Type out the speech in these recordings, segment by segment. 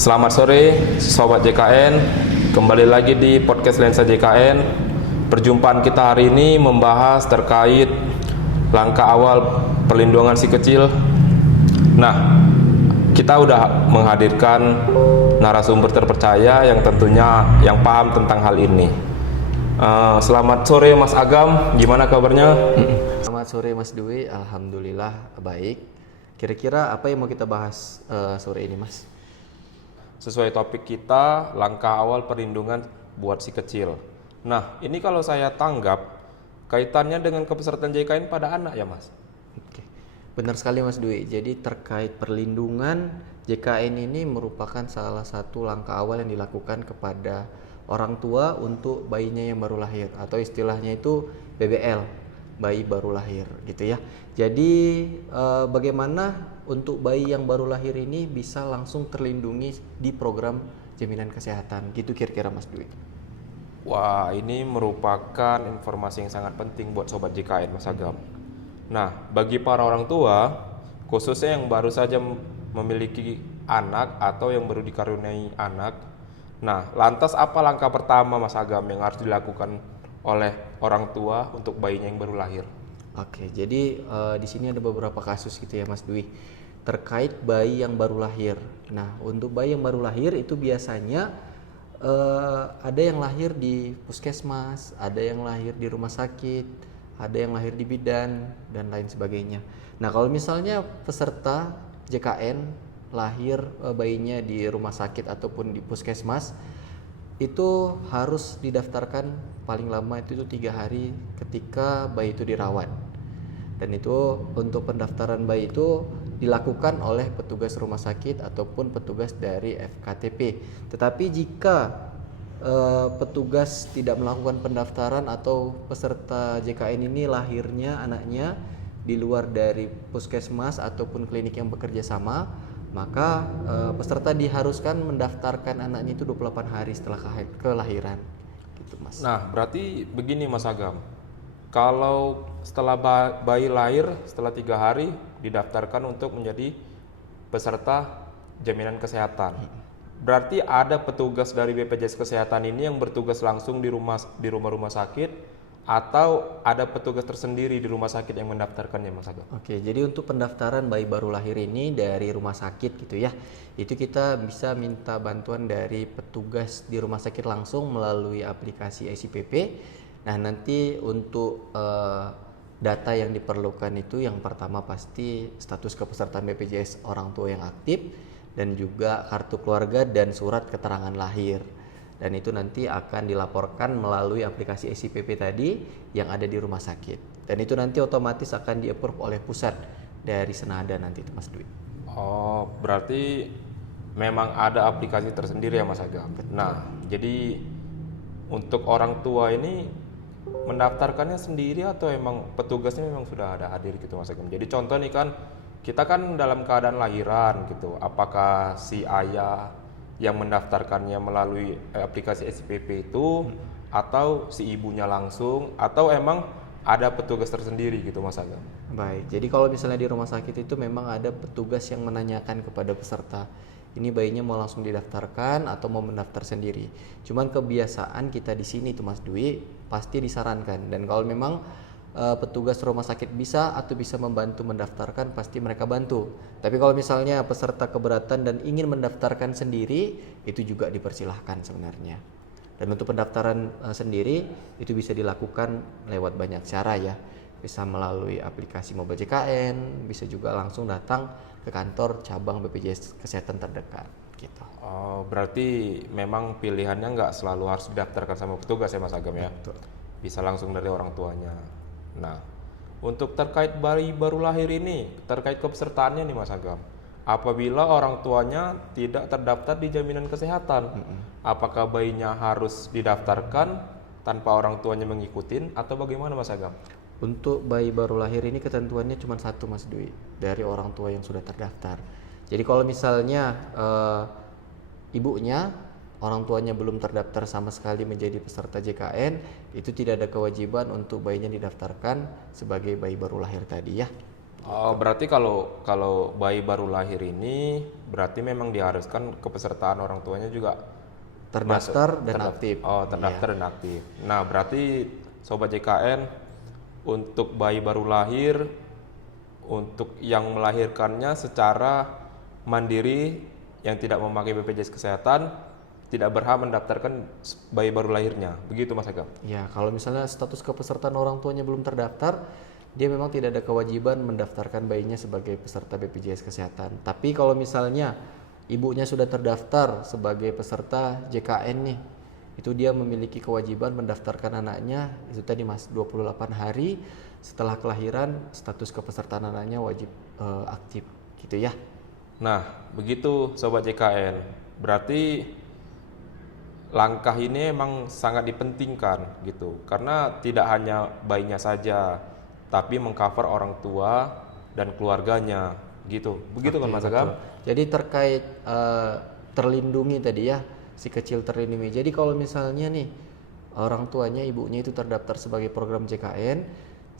Selamat sore Sobat JKN, kembali lagi di podcast Lensa JKN. Perjumpaan kita hari ini membahas terkait langkah awal perlindungan si kecil. Nah, kita udah menghadirkan narasumber terpercaya yang tentunya yang paham tentang hal ini. Selamat sore Mas Agam, gimana kabarnya? Selamat sore Mas Dwi, alhamdulillah baik. Kira-kira apa yang mau kita bahas sore ini Mas? Sesuai topik kita, langkah awal perlindungan buat si kecil. Nah, ini kalau saya tanggap, kaitannya dengan kepesertaan JKN pada anak ya Mas? Oke, benar sekali Mas Dwi. Jadi terkait perlindungan, JKN ini merupakan salah satu langkah awal yang dilakukan kepada orang tua untuk bayinya yang baru lahir, atau istilahnya itu BBL, bayi baru lahir gitu ya. Jadi bagaimana untuk bayi yang baru lahir ini bisa langsung terlindungi di program jaminan kesehatan gitu kira-kira Mas Dwi? Wah, ini merupakan informasi yang sangat penting buat Sobat JKN Mas Agam. Nah, bagi para orang tua, khususnya yang baru saja memiliki anak atau yang baru dikaruniai anak, nah, lantas apa langkah pertama Mas Agam yang harus dilakukan oleh orang tua untuk bayinya yang baru lahir? Oke, jadi di sini ada beberapa kasus gitu ya Mas Dwi terkait bayi yang baru lahir. Nah, untuk bayi yang baru lahir itu biasanya ada yang lahir di puskesmas, ada yang lahir di rumah sakit, ada yang lahir di bidan dan lain sebagainya. Nah, kalau misalnya peserta JKN lahir bayinya di rumah sakit ataupun di puskesmas, itu harus didaftarkan paling lama itu 3 hari ketika bayi itu dirawat. Dan itu untuk pendaftaran bayi itu dilakukan oleh petugas rumah sakit ataupun petugas dari FKTP. Tetapi jika petugas tidak melakukan pendaftaran atau peserta JKN ini lahirnya anaknya di luar dari puskesmas ataupun klinik yang bekerja sama, maka peserta diharuskan mendaftarkan anaknya itu 28 hari setelah kelahiran gitu Mas. Nah, berarti begini Mas Agam, kalau setelah bayi lahir setelah 3 hari didaftarkan untuk menjadi peserta jaminan kesehatan, berarti ada petugas dari BPJS Kesehatan ini yang bertugas langsung di rumah-rumah sakit, atau ada petugas tersendiri di rumah sakit yang mendaftarkannya Mas Agam? Oke, jadi untuk pendaftaran bayi baru lahir ini dari rumah sakit gitu ya, itu kita bisa minta bantuan dari petugas di rumah sakit langsung melalui aplikasi SIPP. Nah, nanti untuk data yang diperlukan itu yang pertama pasti status kepesertaan BPJS orang tua yang aktif, dan juga kartu keluarga dan surat keterangan lahir. Dan itu nanti akan dilaporkan melalui aplikasi SIPP tadi yang ada di rumah sakit. Dan itu nanti otomatis akan di-approve oleh pusat dari Senada nanti itu Mas Dwi. Oh, berarti memang ada aplikasi tersendiri ya Mas Agam. Nah, jadi untuk orang tua ini mendaftarkannya sendiri atau emang petugasnya memang sudah ada hadir gitu Mas Agam? Jadi contoh nih kan, kita kan dalam keadaan lahiran gitu, apakah si ayah yang mendaftarkannya melalui aplikasi SPP itu, atau si ibunya langsung, atau emang ada petugas tersendiri gitu Mas Agam? Baik, jadi kalau misalnya di rumah sakit itu memang ada petugas yang menanyakan kepada peserta, ini bayinya mau langsung didaftarkan atau mau mendaftar sendiri. Cuman kebiasaan kita di sini tuh Mas Dwi pasti disarankan, dan kalau memang petugas rumah sakit bisa atau bisa membantu mendaftarkan, pasti mereka bantu. Tapi kalau misalnya peserta keberatan dan ingin mendaftarkan sendiri, itu juga dipersilahkan sebenarnya. Dan untuk pendaftaran sendiri itu bisa dilakukan lewat banyak cara ya. Bisa melalui aplikasi Mobile JKN, bisa juga langsung datang ke kantor cabang BPJS Kesehatan terdekat gitu. Oh, berarti memang pilihannya nggak selalu harus didaftarkan sama petugas ya Mas Agam ya? Betul. Bisa langsung dari orang tuanya. Nah, untuk terkait bayi baru lahir ini, terkait kepesertaannya nih Mas Agam, apabila orang tuanya tidak terdaftar di jaminan kesehatan, apakah bayinya harus didaftarkan tanpa orang tuanya mengikutin atau bagaimana Mas Agam? Untuk bayi baru lahir ini ketentuannya cuma satu Mas Dwi, dari orang tua yang sudah terdaftar. Jadi kalau misalnya ibunya, orang tuanya belum terdaftar sama sekali menjadi peserta JKN, itu tidak ada kewajiban untuk bayinya didaftarkan sebagai bayi baru lahir tadi ya. Oh, berarti kalau kalau bayi baru lahir ini berarti memang diharuskan kepesertaan orang tuanya juga masuk Terdaftar dan aktif. oh, Iya. terdaftar dan aktif. Nah, berarti sobat JKN untuk bayi baru lahir untuk yang melahirkannya secara mandiri yang tidak memakai BPJS Kesehatan tidak berhak mendaftarkan bayi baru lahirnya. Begitu Mas Agam? Ya, kalau misalnya status kepesertaan orang tuanya belum terdaftar, dia memang tidak ada kewajiban mendaftarkan bayinya sebagai peserta BPJS Kesehatan. Tapi kalau misalnya ibunya sudah terdaftar sebagai peserta JKN nih, itu dia memiliki kewajiban mendaftarkan anaknya, itu tadi Mas, 28 hari setelah kelahiran status kepesertaan anaknya wajib aktif gitu ya. Nah, begitu Sobat JKN. Berarti langkah ini emang sangat dipentingkan gitu. Karena tidak hanya bayinya saja, tapi mengcover orang tua dan keluarganya gitu. Begitu kan Oke, Mas betul. Agam? Jadi terkait terlindungi tadi ya, si kecil terlindungi. Jadi kalau misalnya nih orang tuanya, ibunya itu terdaftar sebagai program JKN,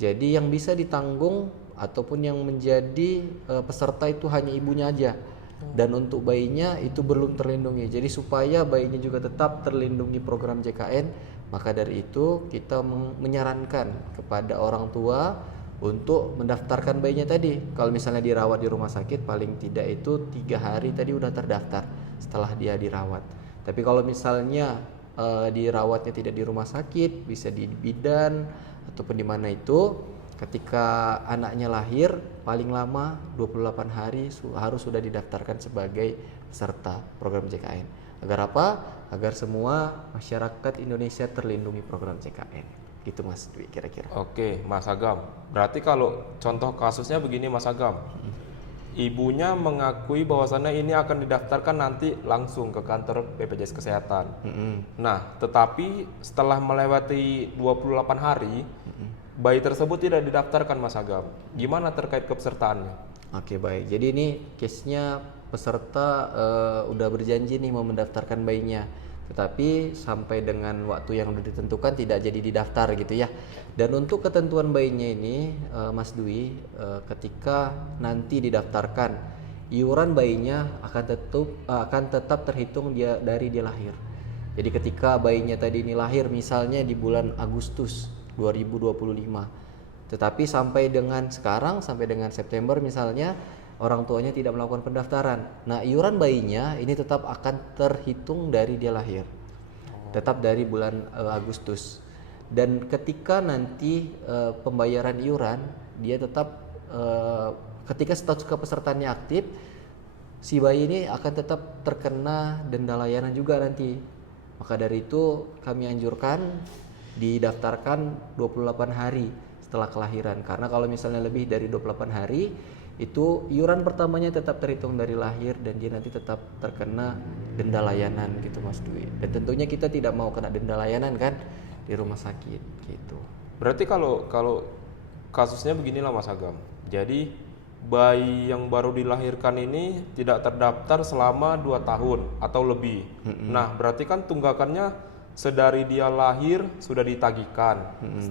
jadi yang bisa ditanggung ataupun yang menjadi peserta itu hanya ibunya aja. Dan untuk bayinya itu belum terlindungi. Jadi supaya bayinya juga tetap terlindungi program JKN, maka dari itu kita menyarankan kepada orang tua untuk mendaftarkan bayinya tadi. Kalau misalnya dirawat di rumah sakit, paling tidak itu 3 hari tadi udah terdaftar setelah dia dirawat. Tapi kalau misalnya dirawatnya tidak di rumah sakit, bisa di bidan ataupun di mana itu, ketika anaknya lahir paling lama 28 hari harus sudah didaftarkan sebagai peserta program JKN. Agar apa? Agar semua masyarakat Indonesia terlindungi program JKN. Gitu Mas Dwi kira-kira. Oke, Mas Agam. Berarti kalau contoh kasusnya begini Mas Agam. Ibunya mengakui bahwasannya ini akan didaftarkan nanti langsung ke kantor BPJS Kesehatan. Nah, tetapi setelah melewati 28 hari, bayi tersebut tidak didaftarkan Mas Agam. Gimana terkait kepesertaannya? Oke, baik. Jadi ini case-nya peserta udah berjanji nih mau mendaftarkan bayinya. Tetapi sampai dengan waktu yang sudah ditentukan tidak jadi didaftar gitu ya. Dan untuk ketentuan bayinya ini Mas Dwi, ketika nanti didaftarkan, iuran bayinya akan tetap terhitung dari dia lahir. Jadi ketika bayinya tadi ini lahir misalnya di bulan Agustus 2025, tetapi sampai dengan sekarang, sampai dengan September misalnya, orang tuanya tidak melakukan pendaftaran. Nah, iuran bayinya ini tetap akan terhitung dari dia lahir, tetap dari bulan Agustus. Dan ketika nanti pembayaran iuran, dia tetap ketika status kepesertaannya aktif, si bayi ini akan tetap terkena denda layanan juga nanti. Maka dari itu kami anjurkan didaftarkan 28 hari setelah kelahiran, karena kalau misalnya lebih dari 28 hari itu iuran pertamanya tetap terhitung dari lahir dan dia nanti tetap terkena denda layanan gitu Mas Dwi. Dan tentunya kita tidak mau kena denda layanan kan di rumah sakit gitu. Berarti kalau kalau kasusnya beginilah Mas Agam. Jadi bayi yang baru dilahirkan ini tidak terdaftar selama 2 tahun atau lebih. Nah, berarti kan tunggakannya sedari dia lahir sudah ditagihkan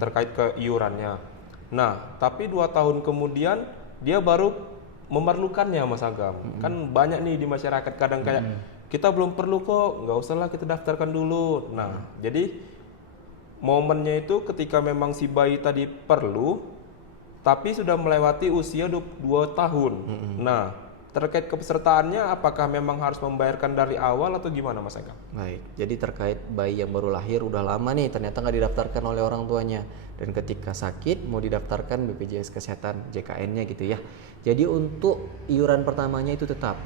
terkait ke iurannya. Nah, tapi 2 tahun kemudian dia baru memerlukannya Mas Agam. Kan banyak nih di masyarakat kadang kayak kita belum perlu kok, nggak usah lah kita daftarkan dulu. Nah, jadi momennya itu ketika memang si bayi tadi perlu, tapi sudah melewati usia 2 tahun. Nah, terkait kepesertaannya apakah memang harus membayarkan dari awal atau gimana Mas Agam? Baik, jadi terkait bayi yang baru lahir udah lama nih ternyata nggak didaftarkan oleh orang tuanya, dan ketika sakit mau didaftarkan BPJS Kesehatan JKN-nya gitu ya. Jadi untuk iuran pertamanya itu tetap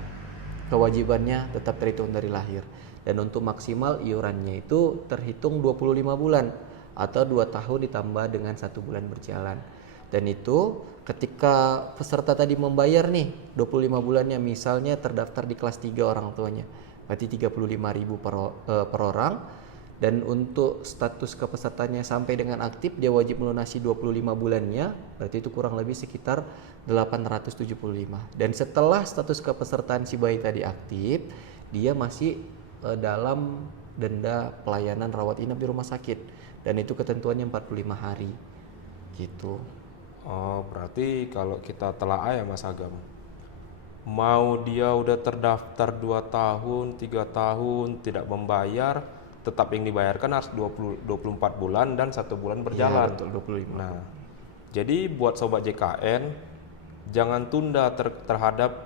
kewajibannya tetap terhitung dari lahir, dan untuk maksimal iurannya itu terhitung 25 bulan atau 2 tahun ditambah dengan 1 bulan berjalan. Dan itu ketika peserta tadi membayar nih 25 bulannya, misalnya terdaftar di kelas 3 orang tuanya, berarti 35.000 per orang. Dan untuk status kepesertanya sampai dengan aktif, dia wajib melunasi 25 bulannya, berarti itu kurang lebih sekitar 875. Dan setelah status kepesertaan si bayi tadi aktif, dia masih dalam denda pelayanan rawat inap di rumah sakit, dan itu ketentuannya 45 hari gitu. Oh, berarti kalau kita telaah ya Mas Agam, mau dia udah terdaftar 2 tahun, 3 tahun tidak membayar, tetap yang dibayarkan harus 24 bulan dan 1 bulan berjalan. Betul, 25. Nah, jadi buat sobat JKN jangan tunda terhadap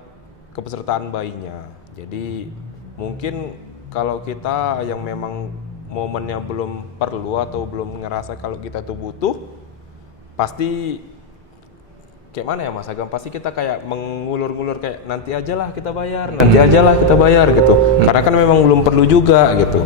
kepesertaan bayinya. Jadi mungkin kalau kita yang memang momennya belum perlu atau belum ngerasa kalau kita tuh butuh, pasti kayak mana ya Mas Agam, pasti kita kayak mengulur-ngulur kayak nanti aja lah kita bayar gitu. Karena kan memang belum perlu juga gitu.